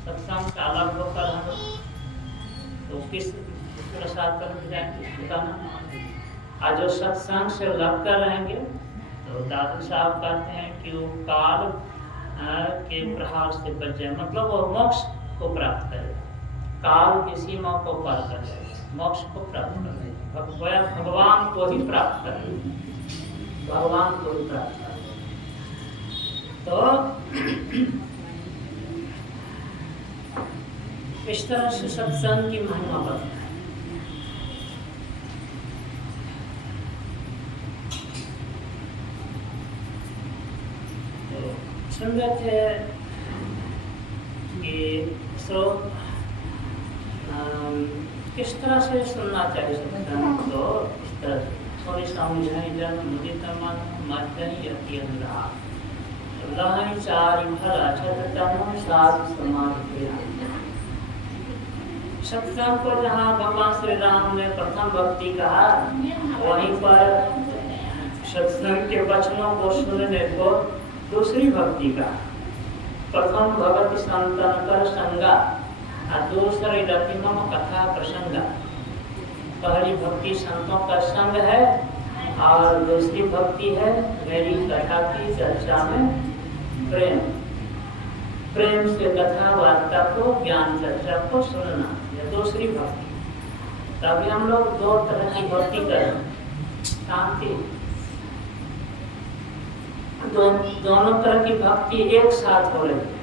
सत्संग का अलग होकर हम तो किस प्रसाद पर जाएंगे बताना। आज जो सत्संग से लग कर रहेंगे तो दादू साहब कहते हैं कि वो काल के प्रहार से बच जाए, मतलब वो मोक्ष को प्राप्त करे, काल की सीमा को पार कर जाए, मोक्ष को प्राप्त करे, भगवान को ही प्राप्त करे, भगवान को ही प्राप्त करे। तो इस तरह से सत्संग की महिमा बढ़ता है। तो सुन रहे थे कि किस तरह से सुनना चाहिए सत्संग, तो इस तरह थोड़ी समझाई मुदित मन मध्यही अति अंधा लहई चारि फल छतम साधु समाधि। सत्संग को जहाँ भगवान श्री राम ने प्रथम भक्ति कहा, वहीं पर सत्संग के वचनों को सुनने को दूसरी भक्ति कहा। प्रथम भगवती संतन कर संगा, दूसरी रतिमम कथा प्रसंगा। पहली भक्ति संतों का संग है और दूसरी भक्ति है मेरी कथा की चर्चा में प्रेम, प्रेम से कथा वार्ता को, ज्ञान चर्चा को सुनना, यह दूसरी भक्ति। तभी हम लोग दो तरह की भक्ति करें, शांति दोनों तरह की भक्ति एक साथ हो रही है।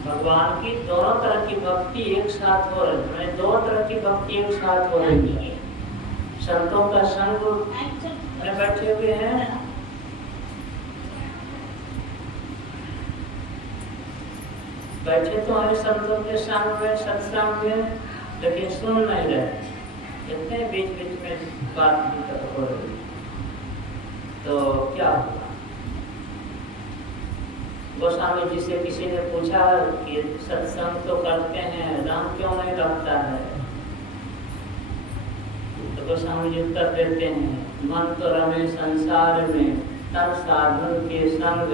भगवान की दोनों तरह की भक्ति एक साथ हो रही है, दो तरह की भक्ति एक साथ हो रही है। संतों का संग में बैठे हुए हैं, बैठे तो हमें संतों के संग में सत्संग में, लेकिन सुन नहीं रहे, इतने बीच बीच में बात हो रही, तो क्या हुआ? गोस्वामी जी से किसी ने पूछा कि सत्संग तो करते हैं, राम क्यों नहीं लगता है? तो गोस्वामी जी उत्तर देते हैं, मन तो रमे संसार में तन साधन के संग,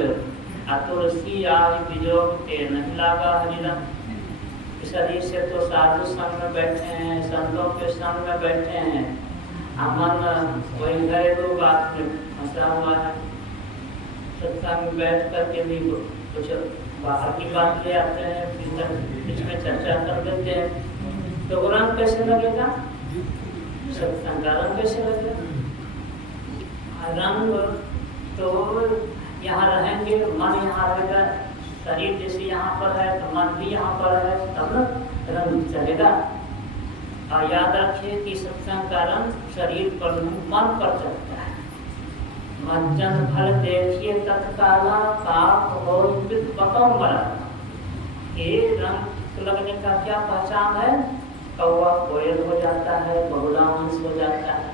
तुलसी आदि विजोग के नहीं लागा हरिरंग। शरीर से तो साधु संग में बैठे हैं, संतों के संग में बैठे हैं, मन वही घरेलू बात में फंसा हुआ है। सत्संग में बैठ करके भी कुछ बाहर की बात ले आते हैं, बीच में चर्चा कर देते हैं, तो रंग कैसे लगेगा? सत्संग का रंग कैसे लगेगा? रंग तो यहाँ रहेंगे, मन यहाँ रहेगा, शरीर जैसे यहाँ पर है तो मन भी यहाँ पर है, तब न रंग चलेगा। और याद रखिए कि सत्संग का रंग शरीर पर मन पर चलता है। मज्जन फल देखिए तत्काला, पाप हो पकम बड़ा। ये रंग लगने का क्या पहचान है? कौवा कोयल हो जाता है, बहुला हंस हो जाता है,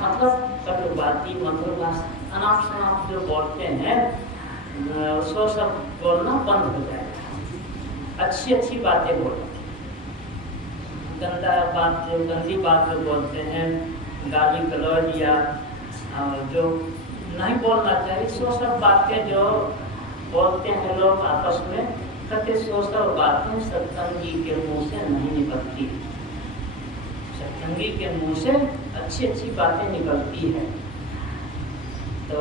मतलब कटुबाती मधुर भाषा अनाप शनाप जो बोलते हैं उसको सब बोलना बंद हो जाएगा। अच्छी अच्छी बातें बोलो, गंदा बात जो गंदी बात जो बोलते हैं, गाली गलौज या जो नहीं बोलना चाहिए, सो सब बातें जो बोलते हैं लोग आपस में, कहते सो सब बातें सत्संगी के मुंह से नहीं निकलती। सत्संगी के मुंह से अच्छी अच्छी बातें निकलती है। तो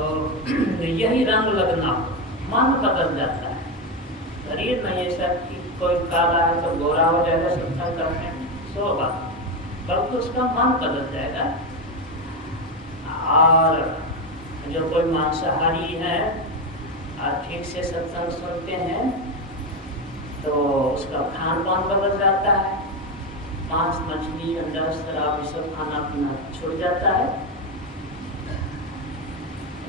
यही रंग लगना, मन बदल जाता है। शरीर नहीं ऐसा कि कोई काला है तो गोरा हो जाएगा सत्संग करने, सो बात, बल्कि उसका मन बदल जाएगा। और जो कोई मांसाहारी है और ठीक से सत्संग सुनते हैं तो उसका खान पान बदल जाता है, मांस मछली अंडा शराब ये सब खाना पीना छूट जाता है।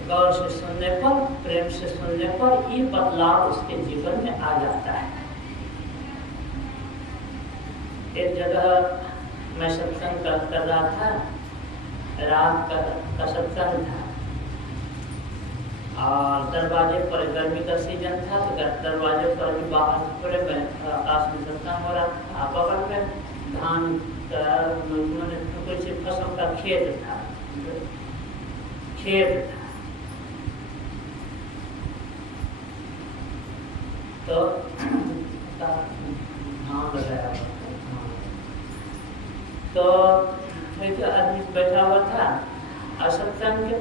गौर से सुनने पर, प्रेम से सुनने पर ये बदलाव उसके जीवन में आ जाता है। एक जगह मैं सत्संग कर रहा था, रात का सत्संग था और दरवाजे पर गर्मी का सीजन था, तो दरवाजे पर भी बाहर थोड़े में आकाश में सत्संग हो रहा था। बगल में धान का कुछ फसल का खेत था, तो भांग लगाया हुआ था। तो एक आदमी बैठा हुआ था और सत्संग के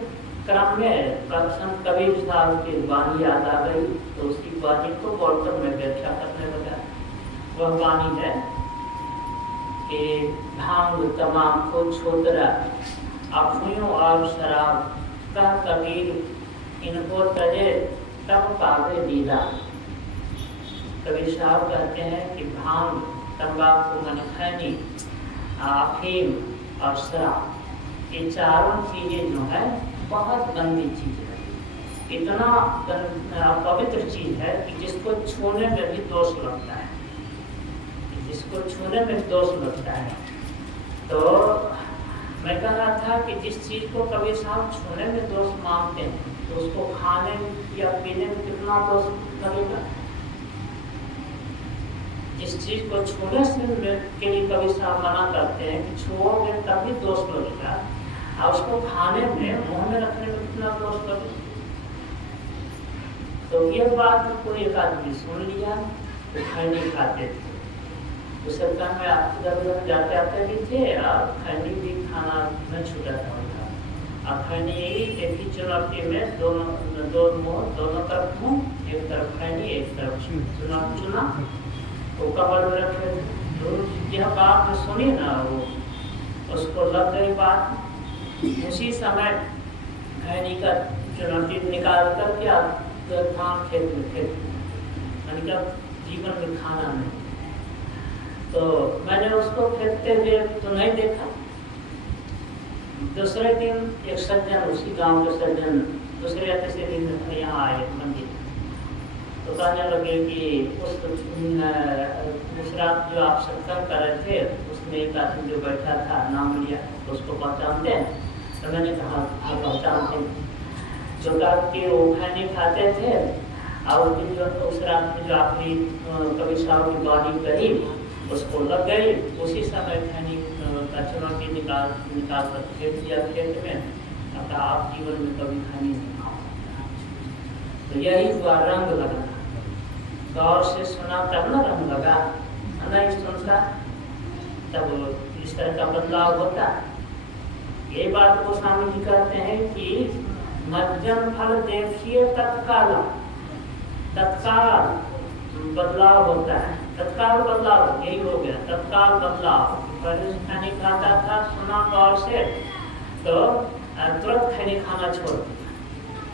क्रम में संत कबीर साहब की वाणी याद आ गई, तो उसी वाणी को बोलकर मैं व्याख्या करने लगा। वह वाणी है कि भांग तमाकू छोतरा अफूयों और शराब का कबीर इनको तजे तब पावे दीदा। कबीर साहब कहते हैं कि भांग, तंबाकू मन खैनी, अफीम और शराब, ये चारों चीजें जो है बहुत गंदी चीज है, इतना पवित्र चीज है कि जिसको छूने में भी दोष लगता है, जिसको छूने में दोष लगता है। तो मैं कह रहा था कि जिस चीज को कबीर साहब छूने में दोष मानते हैं, तो उसको खाने या पीने में कितना दोष लगेगा। जिस चीज को छूने से के लिए कबीर साहब मना करते हैं कि छुओगे तभी दोष लगेगा, और उसको खाने में, मुंह में रखने में कितना दोष लगे। तो ये बात कोई एक आदमी सुन लिया, तो खैनी खाते थे। उस समय में आप इधर जाते आते भी थे, और खैनी भी खाना में छूटा था उनका। और खैनी एक ही चुनौती में दोनों तरफ मुँह, एक तरफ खैनी एक तरफ चुना वो कमर में रखे। तो यह बात सुनी ना, वो उसको लग गई बात। उसी समय खैनी का चुनौती निकाल कर क्या धान खेत में जीवन में खाना नहीं। तो मैंने उसको फेंकते हुए तो नहीं देखा। दूसरे दिन एक सज्जन, उसी गांव के सज्जन, दूसरे या तीसरे दिन यहाँ आए मंदिर, तो कहने लगे कि उस रात जो आप सत्संग कर रहे थे, उसमें एक आदमी जो बैठा था, नाम लिया, तो उसको पहचानते हैं। तो मैंने कहा हाँ पहचानते हैं। जो कि वो खैनी खाते थे, और जो उस रात में जो आखिरी कबीर साहब की वाणी कही उसको लग गई। उसी समय खैनी का चुनौती निकाल कर फेंक दिया खेत में। अब आप जीवन में कभी खैनी नहीं खाओ। तो यही हुआ रंग लगा। गौर से सुना तब ना रंग लगा, नहीं सुनता तब इस तरह का बदलाव होता। ये बात को स्वामी जी कहते हैं कि मध्यम फल देखिए तत्काल बदलाव होता है। तत्काल बदलाव यही हो गया, तत्काल बदलाव। पहले खैनी खाता था, सुना गौर से, तो तुरंत खैनी खाना छोड़ दिया।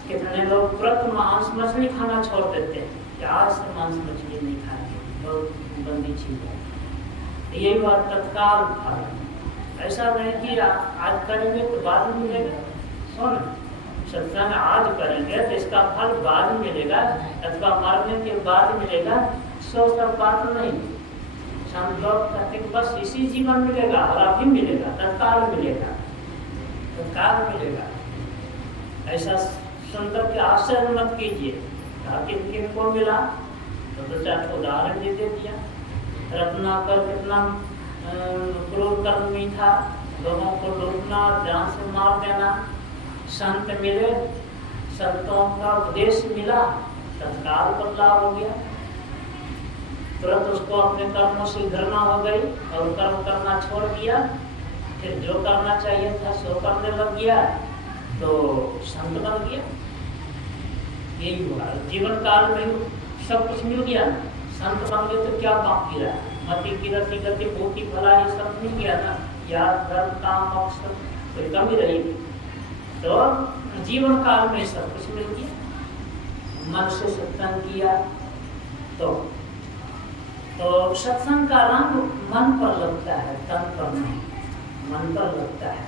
कितने लोग तुरंत मांस मछली खाना छोड़ देते हैं, आज से मांस मछली नहीं खाते, बहुत गंदी चीज है। यही बात तत्काल फल। ऐसा नहीं कि आज करेंगे तो बाद में मिलेगा। सुन, सत्संग आज करेंगे तो इसका फल बाद में मिलेगा, अथवा मरने के बाद मिलेगा, सो सब बात नहीं। हम लोग कहते हैं बस इसी जीवन मिलेगा और अभी मिलेगा, तत्काल मिलेगा, तत्काल मिलेगा। ऐसा सुनकर के आश्चर्य मत कीजिए। किन किन को मिला तो दो चार उदाहरण दे दिया। रत्नाकर कितना क्रूर कर्मी था, लोगों को लूटना, जान से मार देना। संत मिले, संतों का उपदेश मिला, तत्काल बदलाव हो गया। तुरंत उसको अपने कर्मों से घृणा हो गई और कर्म करना छोड़ दिया। फिर जो करना चाहिए था सो करने लग गया, तो संत बन गया। यही हुआ जीवन काल में, सब कुछ मिल गया। संत बन गए तो क्या बाकी रहा? मति की रति गति भूखी भला ये सब मिल गया ना, याद धर्म काम मोक्ष कोई कमी रही। तो जीवन काल में सब कुछ मिल गया। मन से सत्संग किया तो सत्संग का रंग मन पर लगता है, तन पर नहीं, मन पर लगता है।